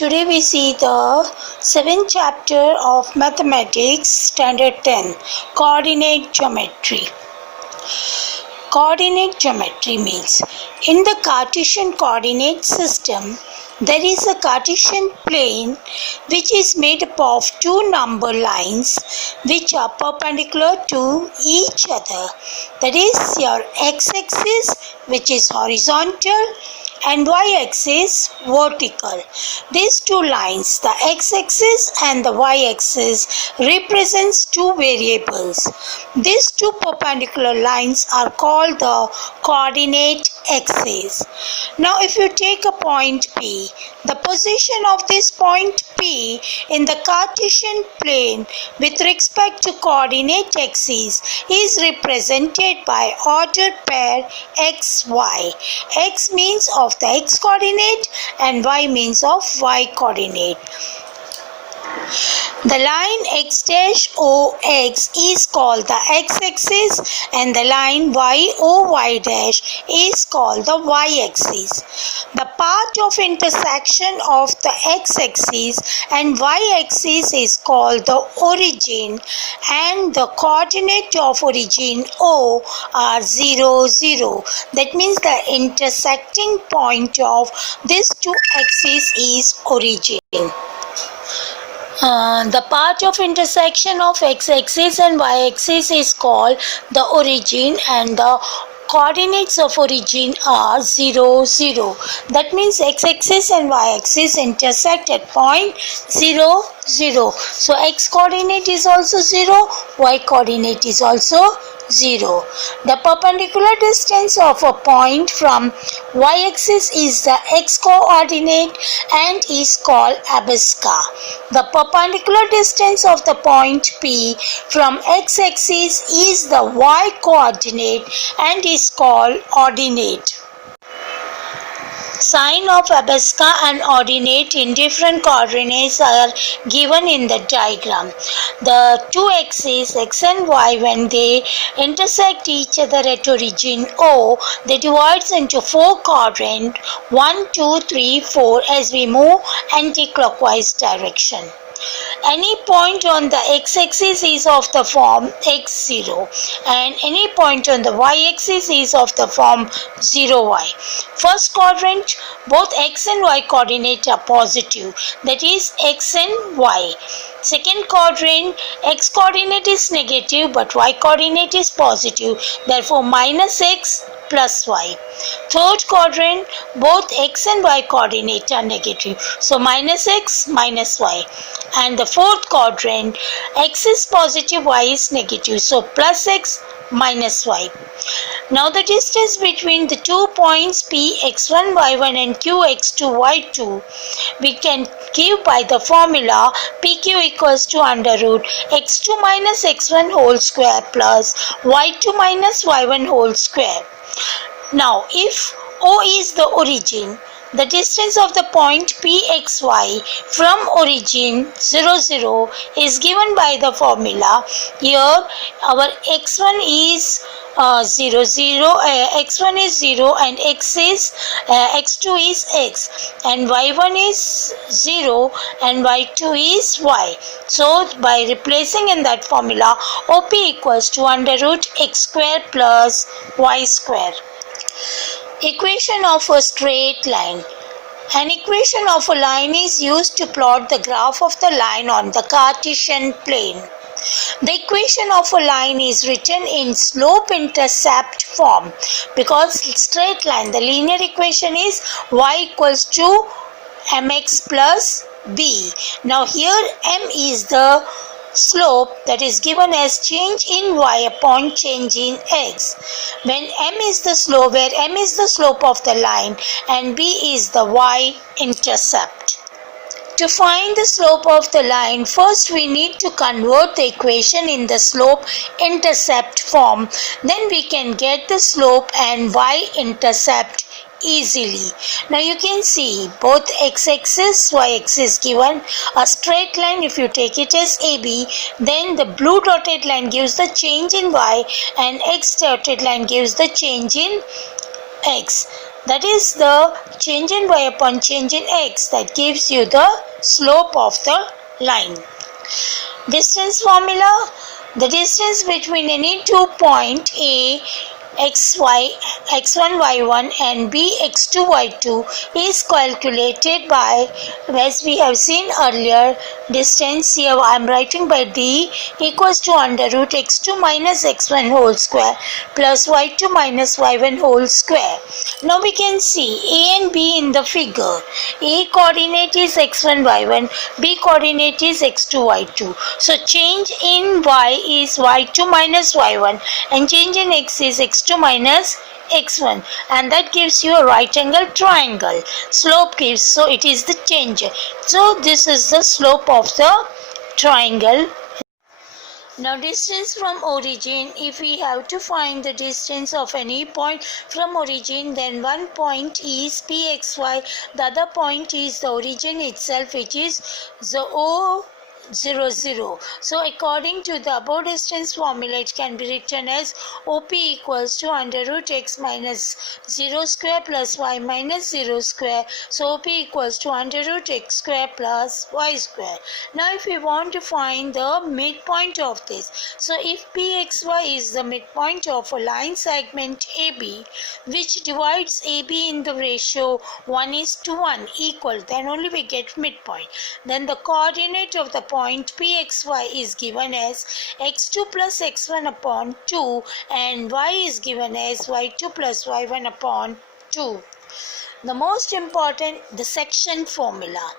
Today we see the 7th chapter of Mathematics, Standard 10, Coordinate Geometry. Coordinate geometry means in the Cartesian coordinate system, there is a Cartesian plane which is made up of two number lines which are perpendicular to each other. That is your x-axis, which is horizontal, and y-axis vertical. These two lines, the x-axis and the y-axis, represents two variables. These two perpendicular lines are called the coordinate axes. Now if you take a point P, the position of this point P in the Cartesian plane with respect to coordinate axes is represented by ordered pair xy. X means of the x coordinate and y means of y coordinate. The line x dash o x is called the x-axis and the line y o y dash is called the y-axis. The part of intersection of the x-axis and y-axis is called the origin, and the coordinate of origin O are 0, 0. That means the intersecting point of these two axes is origin. The part of intersection of x-axis and y-axis is called the origin, and the coordinates of origin are 0, 0. That means x-axis and y-axis intersect at point 0, 0. So x coordinate is also 0, y coordinate is also 0. The perpendicular distance of a point from y-axis is the x-coordinate and is called abscissa. The perpendicular distance of the point P from x-axis is the y-coordinate and is called ordinate. Sign of abscissa and ordinate in different coordinates are given in the diagram. The two axes x and y, when they intersect each other at origin O, they divide into four quadrants 1, 2, 3, 4 as we move anti-clockwise direction. Any point on the x-axis is of the form x0 and any point on the y-axis is of the form 0y. First quadrant, both x and y coordinate are positive, that is x and y. Second quadrant, x coordinate is negative but y coordinate is positive, therefore minus x plus y. Third quadrant, both x and y coordinate are negative, so minus x minus y. And the fourth quadrant, x is positive, y is negative, so plus x minus y. Now the distance between the 2 points P x1 y1 and Q x2 y2 we can give by the formula PQ equals to under root x2 minus x1 whole square plus y2 minus y1 whole square. Now if O is the origin, the distance of the point Pxy from origin 0, 0 is given by the formula. Here our x1 is 0, 0, x1 is 0 and x2 is x, and y1 is 0 and y2 is y. So by replacing in that formula, OP equals to under root x square plus y square. Equation of a straight line. An equation of a line is used to plot the graph of the line on the Cartesian plane. The equation of a line is written in slope-intercept form because straight line, the linear equation is y equals to mx plus b. Now here m is the slope, that is given as change in y upon change in x. When m is the slope, where m is the slope of the line and b is the y-intercept. To find the slope of the line, first we need to convert the equation in the slope-intercept form. Then we can get the slope and y-intercept easily. Now you can see both x-axis, y-axis given a straight line. If you take it as AB, then the blue dotted line gives the change in y and x dotted line gives the change in x. That is the change in y upon change in x that gives you the slope of the line. Distance formula. The distance between any 2 point A xy x1 y1 and b x2 y2 is calculated by, as we have seen earlier, distance here I am writing by d equals to under root x2 minus x1 whole square plus y2 minus y1 whole square. Now we can see a and b in the figure. A coordinate is x1 y1, b coordinate is x2 y2. So change in y is y2 minus y1 and change in x is x2 minus x1, and that gives you a right angle triangle. Slope gives, so it is the change. So this is the slope of the triangle. Now distance from origin, if we have to find the distance of any point from origin, then one point is pxy, the other point is the origin itself, which is the O 0, 0. So according to the above distance formula, it can be written as OP equals to under root x minus 0 square plus y minus 0 square. So OP equals to under root x square plus y square. Now if we want to find the midpoint of this, so if PXY is the midpoint of a line segment AB which divides AB in the ratio 1:1 equal, then only we get midpoint. Then the coordinate of the point pxy is given as x2 plus x1 upon 2 and y is given as y2 plus y1 upon 2. The most important, the section formula.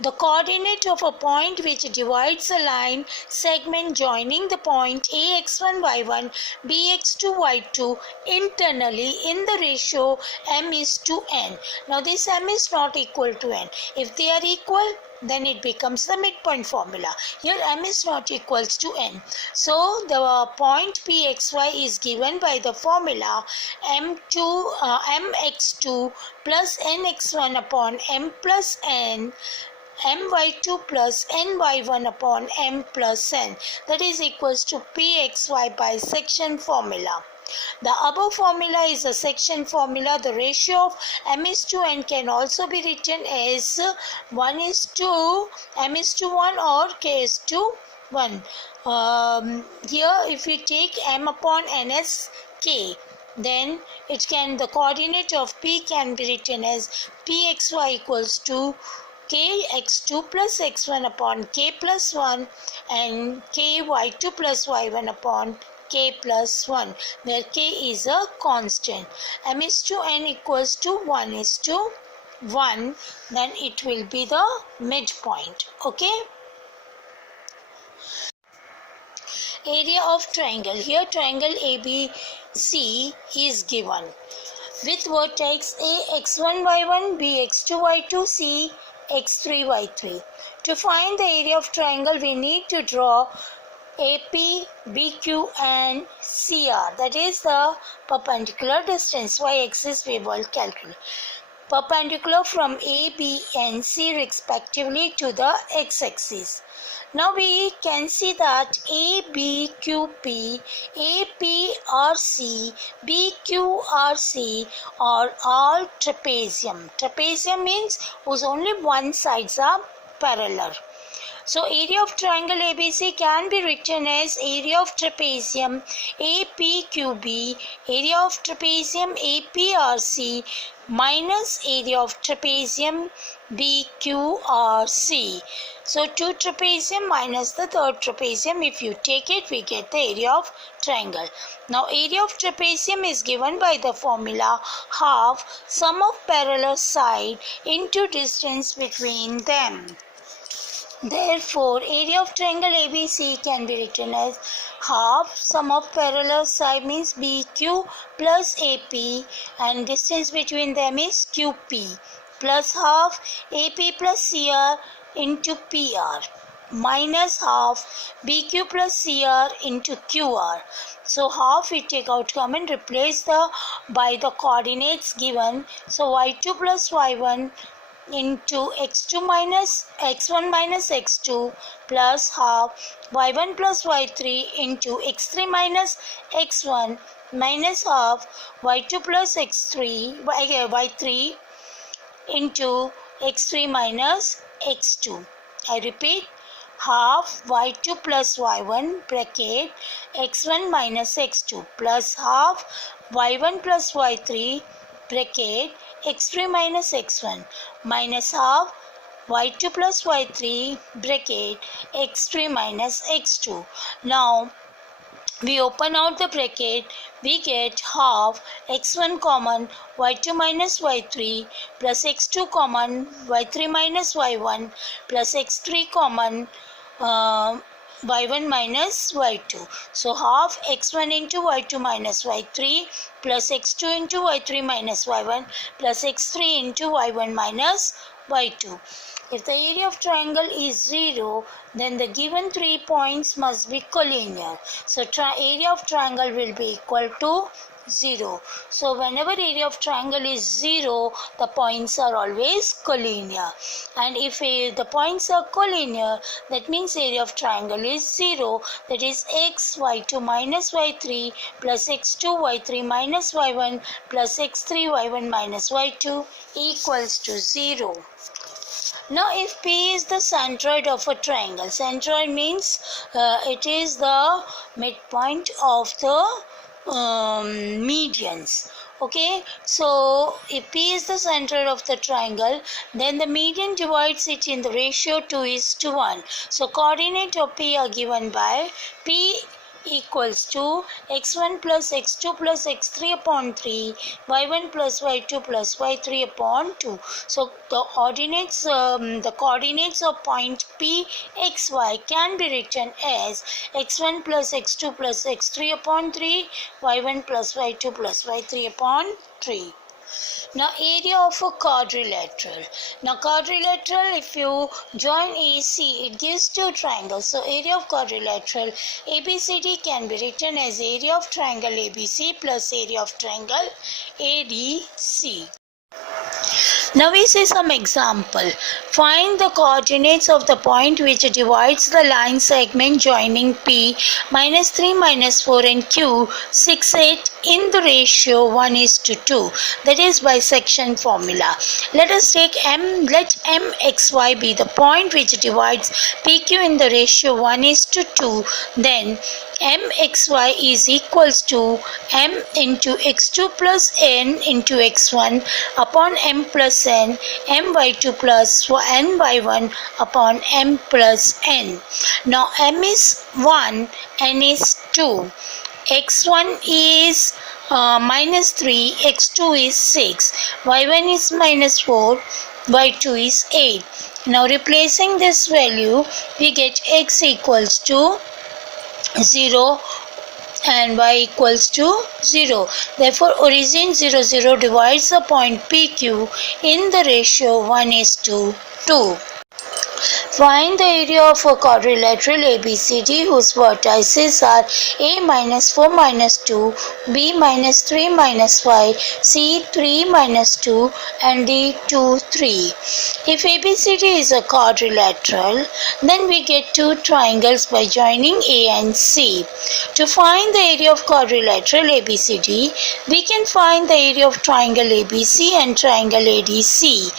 The coordinate of a point which divides a line segment joining the point ax1 y1 bx2 y2 internally in the ratio m is to n. Now this m is not equal to n. If they are equal, then it becomes the midpoint formula. Here m is not equals to n. So the point pxy is given by the formula mx2 plus nx1 upon m plus n, my2 plus ny1 upon m plus n, that is equals to pxy by section formula. The above formula is a section formula. The ratio of m is to n can also be written as 1:m is to 1 or k is to 1. Here if we take m upon n as k, then the coordinate of p can be written as pxy equals to k x2 plus x1 upon k plus 1 and k y2 plus y1 upon k plus 1, where k is a constant. M is to n equals to 1:1, then it will be the midpoint. Okay. Area of triangle. Here triangle ABC is given with vertex A x1 y1, B x2 y2, C x3 y3. To find the area of triangle, we need to draw AP, BQ and CR, that is the perpendicular distance. Y-axis we will calculate. Perpendicular from A, B and C respectively to the x-axis. Now we can see that ABQP, APRC, BQRC are all trapezium. Trapezium means whose only one sides are parallel. So area of triangle ABC can be written as area of trapezium APQB, area of trapezium APRC minus area of trapezium BQRC. So 2 trapezium minus the third trapezium, if you take it, we get the area of triangle. Now area of trapezium is given by the formula half sum of parallel side into distance between them. Therefore, area of triangle ABC can be written as half sum of parallel side means BQ plus AP and distance between them is QP plus half AP plus CR into PR minus half BQ plus CR into QR. So half we take out common, replace by the coordinates given. So y2 plus y1 into x2 minus x1 minus x2 plus half y1 plus y3 into x3 minus x1 minus half y2 plus x3 y3 into x3 minus x2. I repeat, half y2 plus y1 bracket x1 minus x2 plus half y1 plus y3 bracket x3 minus x1 minus half y2 plus y3 bracket x3 minus x2. Now we open out the bracket, we get half x1 common y2 minus y3 plus x2 common y3 minus y1 plus x3 common y1 minus y2. So half x1 into y2 minus y3 plus x2 into y3 minus y1 plus x3 into y1 minus y2. If the area of triangle is 0, then the given 3 points must be collinear. So area of triangle will be equal to 0. So whenever area of triangle is 0, the points are always collinear. And if the points are collinear, that means area of triangle is 0. That is x y2 minus y3 plus x2 y3 minus y1 plus x3 y1 minus y2 equals to 0. Now if P is the centroid of a triangle, centroid means it is the midpoint of the medians. Okay, so if P is the centroid of the triangle, then the median divides it in the ratio 2:1. So coordinate of P are given by P equals to x1 plus x2 plus x3 upon 3, y1 plus y2 plus y3 upon 2. So the coordinates of point P xy can be written as x1 plus x2 plus x3 upon 3, y1 plus y2 plus y3 upon 3. Now area of a quadrilateral. Now quadrilateral, if you join AC, it gives two triangles. So area of quadrilateral ABCD can be written as area of triangle ABC plus area of triangle ADC. Now we see some example. Find the coordinates of the point which divides the line segment joining P minus 3 minus 4 and Q 6 8 in the ratio 1:2. That is bisection formula. Let us take let MXY be the point which divides PQ in the ratio 1:2. Then MXY is equals to M into x2 plus n into x1 upon m plus n, my2 plus ny1 upon m plus n. Now m is 1, n is 2. x1 is minus 3, x2 is 6, y1 is minus 4, y2 is 8. Now replacing this value, we get x equals to 0 and y equals to 0. Therefore, origin 0, 0 divides the point PQ in the ratio 1:2. Find the area of a quadrilateral ABCD whose vertices are A minus 4 minus 2, B minus 3 minus 5, C 3 minus 2 and D 2, 3. If ABCD is a quadrilateral, then we get two triangles by joining A and C. To find the area of quadrilateral ABCD, we can find the area of triangle ABC and triangle ADC.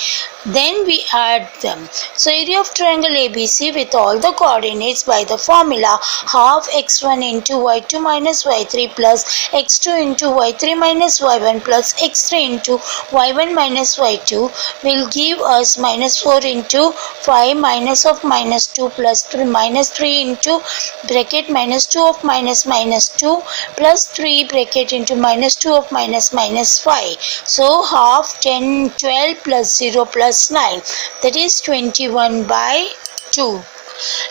Then we add them. So area of triangle ABC with all the coordinates by the formula half x1 into y2 minus y3 plus x2 into y3 minus y1 plus x3 into y1 minus y2 will give us minus 4 into 5 minus of minus 2 plus 3 minus 3 into bracket minus 2 of minus minus 2 plus 3 bracket into minus 2 of minus minus 5. So half 10, 12 plus 0 plus 9, that is 21 by 2.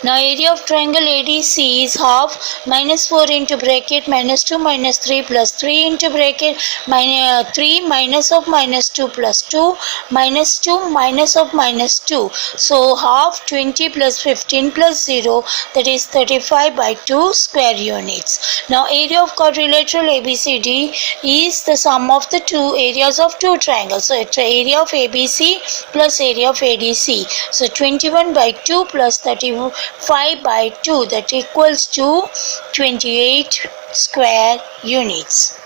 Now area of triangle ADC is half minus 4 into bracket minus 2 minus 3 plus 3 into bracket minus 3 minus of minus 2 plus 2 minus 2 minus of minus 2. So half 20 plus 15 plus 0, that is 35 by 2 square units. Now area of quadrilateral ABCD is the sum of the two areas of two triangles. So it's area of ABC plus area of ADC. So 21 by 2 plus 35 by 2, that equals to 28 square units.